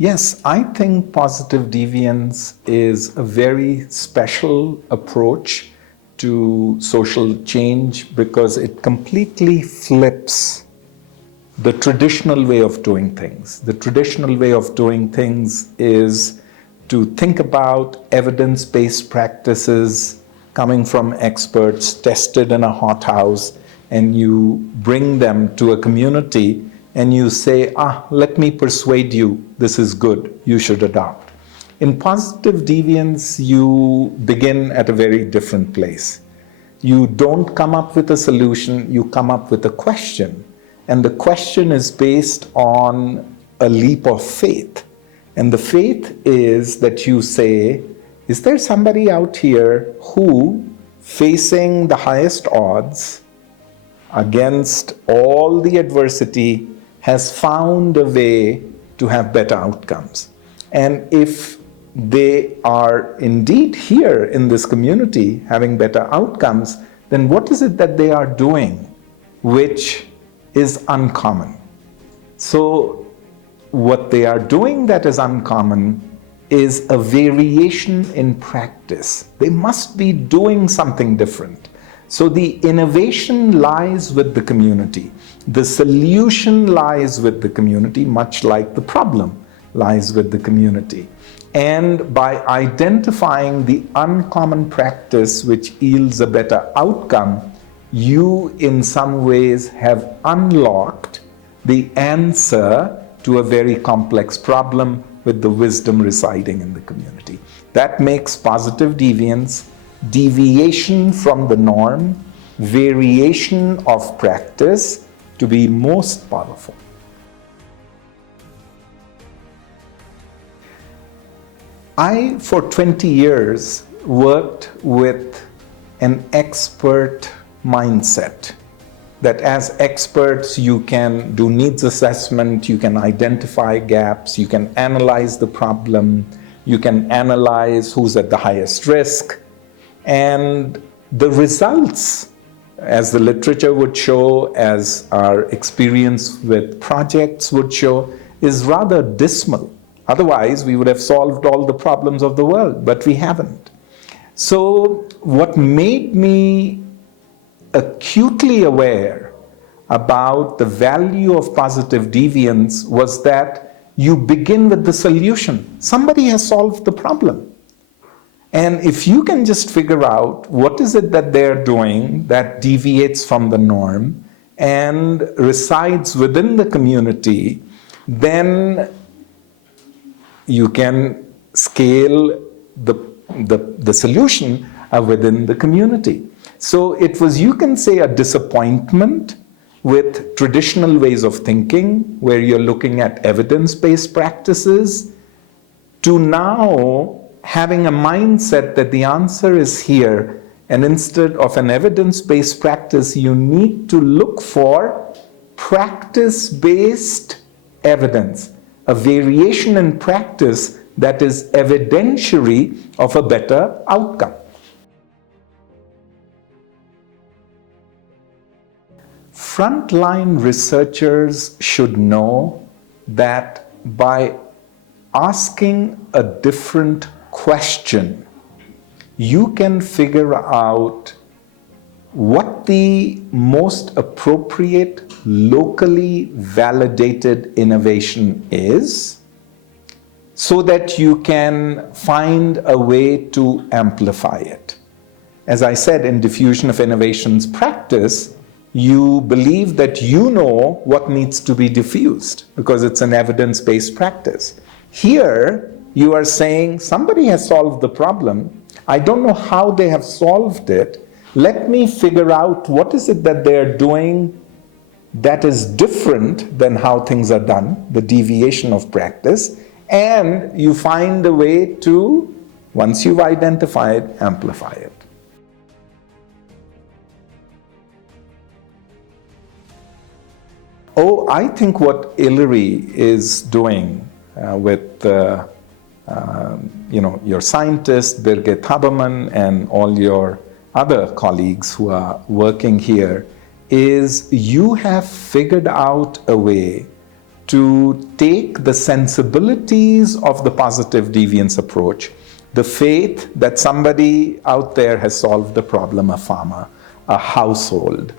Yes, I think positive deviance is a very special approach to social change because it completely flips the traditional way of doing things. The traditional way of doing things is to think about evidence-based practices coming from experts, tested in a hothouse, and you bring them to a community and you say, let me persuade you, this is good, you should adopt. In positive deviance, you begin at a very different place. You don't come up with a solution, you come up with a question. And the question is based on a leap of faith. And the faith is that you say, is there somebody out here who, facing the highest odds, against all the adversity, has found a way to have better outcomes? And if they are indeed here in this community having better outcomes, then what is it that they are doing which is uncommon? So what they are doing that is uncommon is a variation in practice. They must be doing something different. So the innovation lies with the community. The solution lies with the community, much like the problem lies with the community. And by identifying the uncommon practice which yields a better outcome, you in some ways have unlocked the answer to a very complex problem with the wisdom residing in the community. That makes positive deviance deviation from the norm, variation of practice to be most powerful. I, for 20 years, worked with an expert mindset. That as experts, you can do needs assessment, you can identify gaps, you can analyze the problem, you can analyze who's at the highest risk. And the results, as the literature would show, as our experience with projects would show, is rather dismal. Otherwise, we would have solved all the problems of the world, but we haven't. So what made me acutely aware about the value of positive deviance was that you begin with the solution. Somebody has solved the problem. And if you can just figure out what is it that they're doing that deviates from the norm and resides within the community, then you can scale the solution within the community. So it was, you can say, a disappointment with traditional ways of thinking, where you're looking at evidence-based practices, to now having a mindset that the answer is here, and instead of an evidence-based practice, you need to look for practice-based evidence, a variation in practice that is evidentiary of a better outcome. Frontline researchers should know that by asking a different question, you can figure out what the most appropriate, locally validated innovation is, so that you can find a way to amplify it. As I said, in diffusion of innovations practice, you believe that you know what needs to be diffused because it's an evidence-based practice. Here, you are saying somebody has solved the problem. I don't know how they have solved it. Let me figure out what is it that they're doing that is different than how things are done, the deviation of practice, and you find a way to, once you've identified, amplify it. Oh, I think what ILRI is doing with your scientist, Birgit Habermann, and all your other colleagues who are working here, is you have figured out a way to take the sensibilities of the positive deviance approach, the faith that somebody out there has solved a problem, a farmer, a household,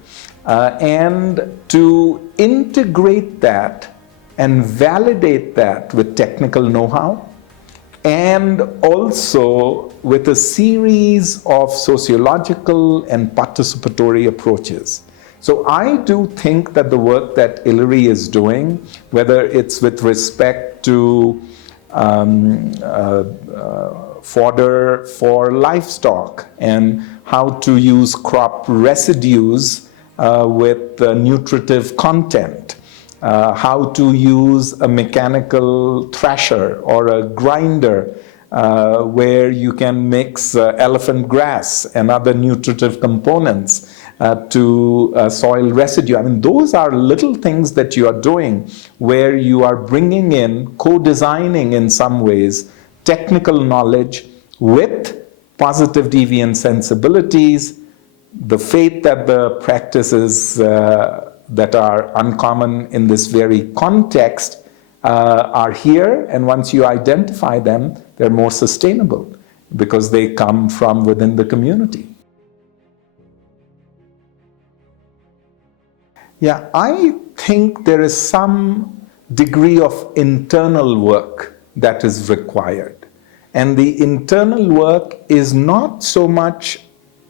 and to integrate that and validate that with technical know-how, and also with a series of sociological and participatory approaches. So I do think that the work that ILRI is doing, whether it's with respect to fodder for livestock and how to use crop residues with nutritive content, how to use a mechanical thrasher or a grinder where you can mix elephant grass and other nutritive components to soil residue. I mean, those are little things that you are doing where you are bringing in, co-designing in some ways, technical knowledge with positive deviant sensibilities, the faith that the practices that are uncommon in this very context are here, and once you identify them, they're more sustainable because they come from within the community. Yeah, I think there is some degree of internal work that is required. And the internal work is not so much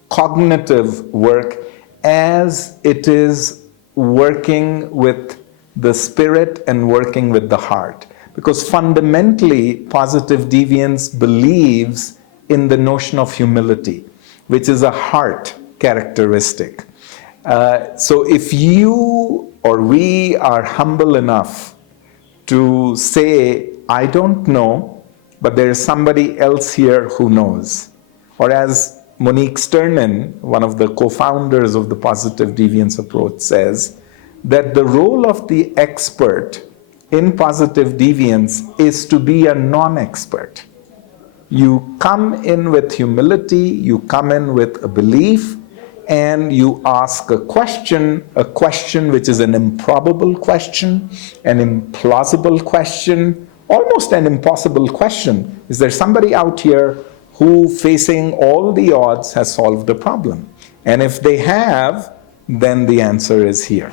cognitive work as it is working with the spirit and working with the heart. Because fundamentally, positive deviance believes in the notion of humility, which is a heart characteristic. So if you or we are humble enough to say, I don't know, but there is somebody else here who knows. Or as Monique Sternin, one of the co-founders of the positive deviance approach, says, that the role of the expert in positive deviance is to be a non-expert. You come in with humility, you come in with a belief, and you ask a question which is an improbable question, an implausible question, almost an impossible question. Is there somebody out here who, facing all the odds, has solved the problem? And if they have, then the answer is here.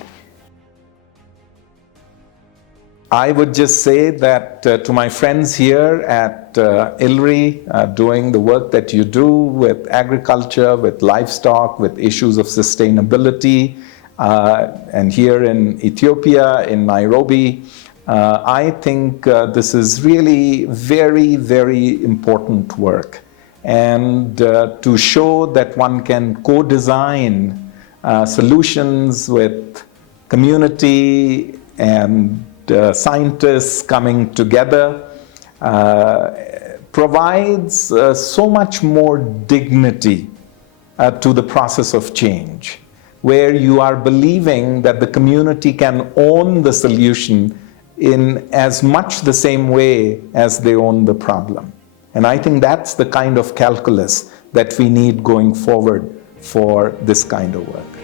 I would just say that to my friends here at ILRI, doing the work that you do with agriculture, with livestock, with issues of sustainability, and here in Ethiopia, in Nairobi, I think this is really very, very important work. And to show that one can co-design solutions with community and scientists coming together provides so much more dignity to the process of change, where you are believing that the community can own the solution in as much the same way as they own the problem. And I think that's the kind of calculus that we need going forward for this kind of work.